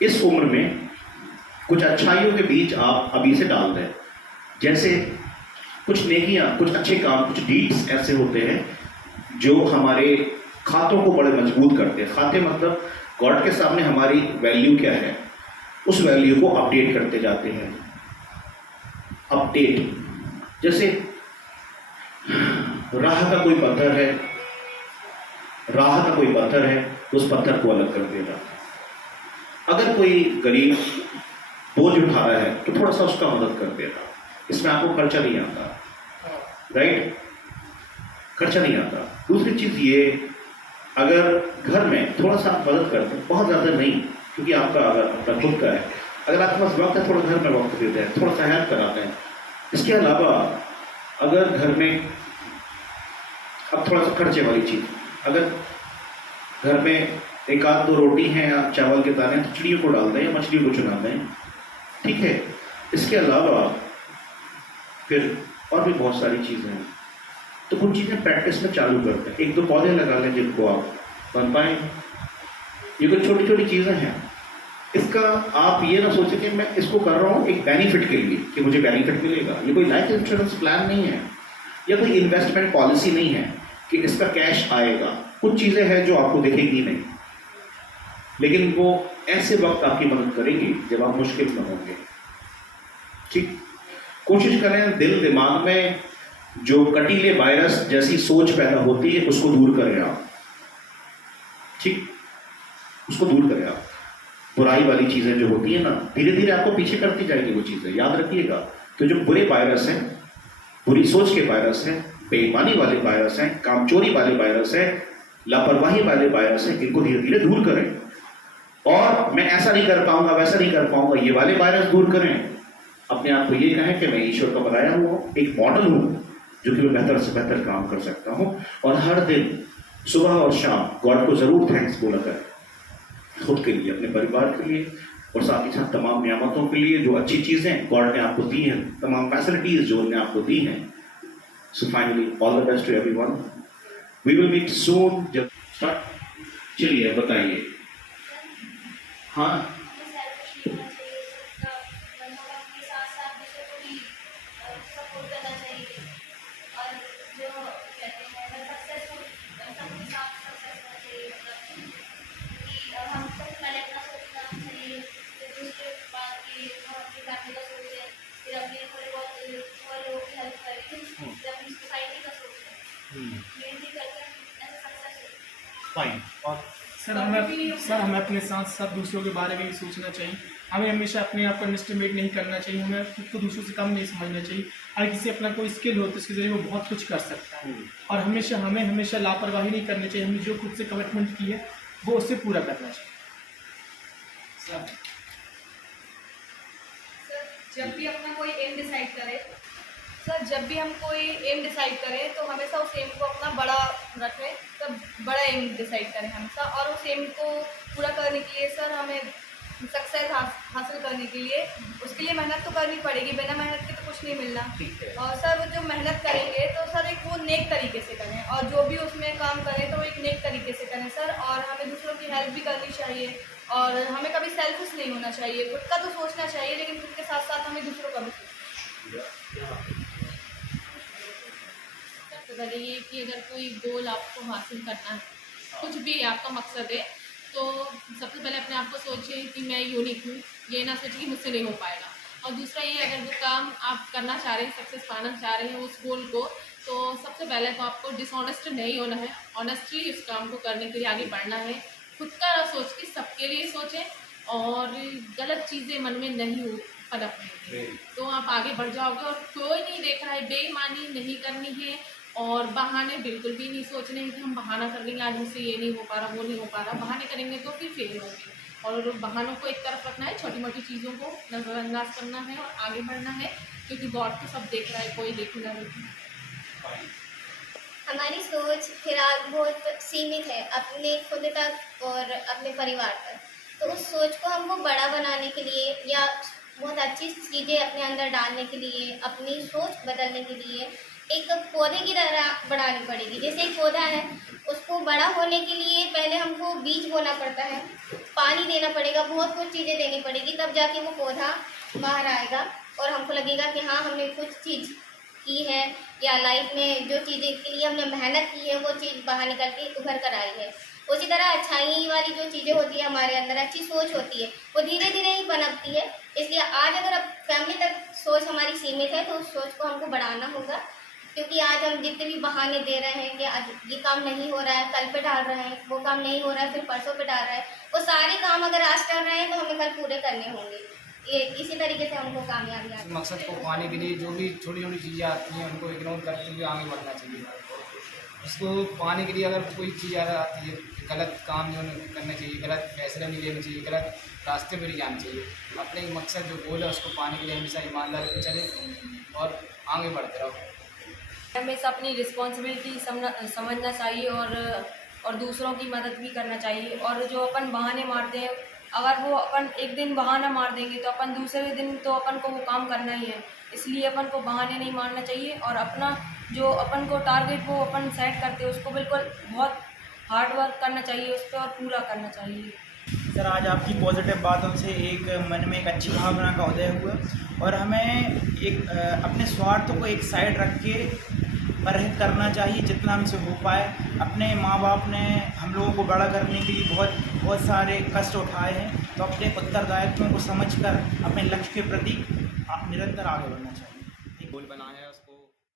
इस उम्र में कुछ अच्छाइयों के बीच आप अभी से डाल दें। जैसे कुछ नेकियां, कुछ अच्छे काम, कुछ डीड्स ऐसे होते हैं जो हमारे खातों को बड़े मजबूत करते हैं। खाते मतलब गॉड के सामने हमारी वैल्यू क्या है, उस वैल्यू को अपडेट करते जाते हैं। अपडेट, जैसे राह का कोई पत्थर है, राह का कोई पत्थर है तो उस पत्थर को अलग कर देगा। अगर कोई गरीब बोझ उठा रहा है तो थोड़ा सा उसका मदद कर देगा। इसमें आपको खर्चा नहीं आता, राइट? खर्चा नहीं आता। दूसरी चीज ये, अगर घर में थोड़ा सा मदद करते हैं, बहुत ज्यादा नहीं, क्योंकि आपका अगर अपना खुद का है, अगर आपके पास वक्त है थोड़ा घर में वक्त देते हैं, थोड़ा सा हेल्प कराते हैं। इसके अलावा अगर घर में, अब थोड़ा सा खर्चे वाली चीज, अगर घर में 1 आध 2 रोटी हैं या चावल के दाने, तो चिड़ियों को डाल दें या मछलियों को चुना दें, ठीक है। इसके अलावा फिर और भी बहुत सारी चीजें हैं, तो कुछ चीजें प्रैक्टिस में चालू करते हैं। 1 2 पौधे लगा लें जिनको आप बन पाए। ये कुछ छोटी छोटी चीजें हैं। इसका आप ये ना सोचें कि मैं इसको कर रहा हूँ एक बेनिफिट के लिए, कि मुझे बेनिफिट मिलेगा। ये कोई लाइफ इंश्योरेंस प्लान नहीं है, या कोई इन्वेस्टमेंट पॉलिसी नहीं है कि इसका कैश आएगा। कुछ चीजें हैं जो आपको दिखेगी नहीं, लेकिन वो ऐसे वक्त आपकी मदद करेगी जब आप मुश्किल में होंगे, ठीक। कोशिश करें दिल दिमाग में जो कटीले वायरस जैसी सोच पैदा होती है उसको दूर करें आप, ठीक, उसको दूर करें आप। बुराई वाली चीजें जो होती है ना, धीरे धीरे आपको पीछे करती जाएगी वो चीजें, याद रखिएगा। तो जो बुरे वायरस हैं, बुरी सोच के वायरस हैं, बेईमानी वाले वायरस हैं, कामचोरी वाले वायरस हैं, लापरवाही वाले वायरस हैं, इनको धीरे धीरे दूर करें। और मैं ऐसा नहीं कर पाऊंगा, वैसा नहीं कर पाऊंगा, ये वाले वायरस दूर करें। अपने आप को ये कहें कि मैं ईश्वर का बनाया हुआ एक मॉडल हूं, जो कि मैं बेहतर से बेहतर काम कर सकता हूं। और हर दिन सुबह और शाम गॉड को जरूर थैंक्स बोला करें, खुद के लिए, अपने परिवार के लिए, और साथ ही साथ तमाम नियामतों के लिए, जो अच्छी चीजें गॉड ने आपको दी हैं, तमाम फैसिलिटीज जो उन्होंने आपको दी हैं। So finally all the best to everyone. We will meet soon. जब स्टार्ट, चलिए बताइए। हाँ, फाइन। और सर हमें अपने साथ साथ दूसरों के बारे में भी सोचना चाहिए। हमें हमेशा अपने आप को अंडरस्टिमेट नहीं करना चाहिए, हमें खुद को दूसरों से कम नहीं समझना चाहिए। हर किसी अपना कोई स्किल हो तो उसके जरिए वो बहुत कुछ कर सकता है। और हमें हमेशा लापरवाही नहीं करनी चाहिए। हमें जो खुद से कमिटमेंट की है वो उससे पूरा करना चाहिए। जब भी अपना कोई एम डिसाइड करें, सर जब भी हम कोई एम डिसाइड करें तो हमेशा उस एम को अपना बड़ा रखें, तब बड़ा एम डिसाइड करें हमेशा। और उस एम को पूरा करने के लिए सर हमें सक्सेस हासिल करने के लिए उसके लिए मेहनत तो करनी पड़ेगी, बिना मेहनत के तो कुछ नहीं मिलना। और सर वो जो मेहनत करेंगे तो सर एक वो नेक तरीके से करें, और जो भी उसमें काम करें तो वो एक नेक तरीके से करें सर। और हमें दूसरों की हेल्प भी करनी चाहिए, और हमें कभी सेल्फिश नहीं होना चाहिए। खुद का तो सोचना चाहिए, लेकिन खुद के साथ साथ हमें दूसरों का भी तो पहले ये कि अगर कोई गोल आपको हासिल करना है कुछ भी आपका मकसद है तो सबसे पहले अपने आप को सोचिए कि मैं यूनिक हूँ, ये ना सोचिए कि मुझसे नहीं हो पाएगा। और दूसरा ये, अगर वो काम आप करना चाह रहे हैं, सक्सेस पाना चाह रहे हैं उस गोल को, तो सबसे पहले तो आपको डिसऑनेस्ट नहीं होना है, ऑनेस्टली उस काम को करने के लिए आगे बढ़ना है। खुद का ना सोच के सबके लिए सोचें और गलत चीज़ें मन में नहीं पनपने दें, तो आप आगे बढ़ जाओगे। और कोई नहीं देख रहा है, बेईमानी नहीं करनी है और बहाने बिल्कुल भी नहीं सोचने हैं कि हम बहाना कर लेंगे, आज मुझसे ये नहीं हो पा रहा, वो नहीं हो पा रहा। बहाने करेंगे तो फिर फेल होंगे। और बहानों को एक तरफ रखना है, छोटी मोटी चीज़ों को नज़रअंदाज करना है और आगे बढ़ना है, क्योंकि गॉड तो सब देख रहा है, कोई देखेगा नहीं। हमारी सोच फिलहाल बहुत सीमित है अपने खुद तक और अपने परिवार तक, तो उस सोच को हमको बड़ा बनाने के लिए या बहुत अच्छी चीज़ें अपने अंदर डालने के लिए, अपनी सोच बदलने के लिए एक पौधे की तरह बढ़ानी पड़ेगी। जैसे एक पौधा है, उसको बड़ा होने के लिए पहले हमको बीज बोना पड़ता है, पानी देना पड़ेगा, बहुत कुछ चीज़ें देनी पड़ेगी, तब जाके वो पौधा बाहर आएगा और हमको लगेगा कि हाँ हमने कुछ चीज़ की है या लाइफ में जो चीज़ें के लिए हमने मेहनत की है वो चीज़ बाहर निकल के उभर कर आई है। उसी तरह अच्छाई वाली जो चीज़ें होती है हमारे अंदर, अच्छी सोच होती है, वो धीरे धीरे ही पनपती है। इसलिए आज अगर अब फैमिली तक सोच हमारी सीमित है तो उस सोच को हमको बढ़ाना होगा, क्योंकि आज हम जितने भी बहाने दे रहे हैं कि आज ये काम नहीं हो रहा है, कल पे डाल रहे हैं, वो काम नहीं हो रहा है, फिर परसों पे डाल रहे हैं, वो सारे काम अगर आज कर रहे हैं तो हमें कल पूरे करने होंगे। ये इसी तरीके से हमको कामयाबी आती है। मकसद को पाने के लिए जो भी छोटी छोटी चीज़ें आती हैं उनको इग्नोर करते हुए आगे बढ़ना चाहिए। उसको पाने के लिए अगर कोई चीज़ आती है, गलत काम जो करना चाहिए, गलत फैसला नहीं लेना चाहिए, गलत रास्ते पर नहीं जाना चाहिए। अपने मकसद जो गोल है उसको पाने के लिए हमेशा ईमानदारी से चले और आगे बढ़ते रहो। हमेशा अपनी रिस्पॉन्सिबिलिटी समझना चाहिए और दूसरों की मदद भी करना चाहिए। और जो अपन बहाने मारते हैं, अगर वो अपन एक दिन बहाना मार देंगे तो अपन दूसरे दिन तो अपन को वो काम करना ही है। इसलिए अपन को बहाने नहीं मारना चाहिए और अपना जो अपन को टारगेट वो अपन सेट करते हैं उसको बिल्कुल बहुत हार्ड वर्क करना चाहिए उस पर और पूरा करना चाहिए। सर, आज आपकी पॉजिटिव बातों से एक मन में एक अच्छी भावना का उदय हुआ और हमें एक अपने स्वार्थ को एक साइड रख के परहित करना चाहिए जितना हमसे हो पाए। अपने माँ बाप ने हम लोगों को बड़ा करने के लिए बहुत सारे कष्ट उठाए हैं, तो अपने उत्तरदायित्वों को समझकर अपने लक्ष्य के प्रति निरंतर आगे बढ़ना चाहिए। गोल बनाया है